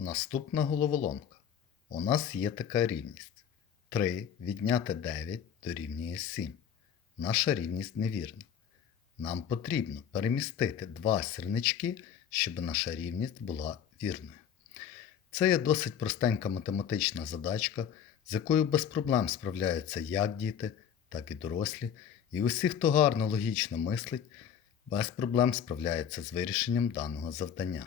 Наступна головоломка. У нас є така рівність. 3 відняти 9 дорівнює 7. Наша рівність невірна. Нам потрібно перемістити два сірнички, щоб наша рівність була вірною. Це є досить простенька математична задачка, з якою без проблем справляються як діти, так і дорослі, і усі, хто гарно логічно мислить, без проблем справляється з вирішенням даного завдання.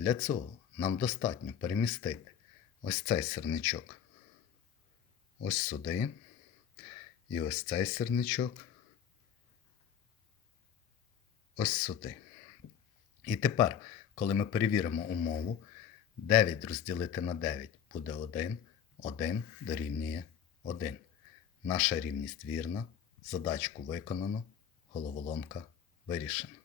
Для цього нам достатньо перемістити ось цей сірничок ось сюди. І ось цей сірничок ось сюди. І тепер, коли ми перевіримо умову, 9 розділити на 9 буде 1, 1 дорівнює 1. Наша рівність вірна, задачку виконано, головоломка вирішена.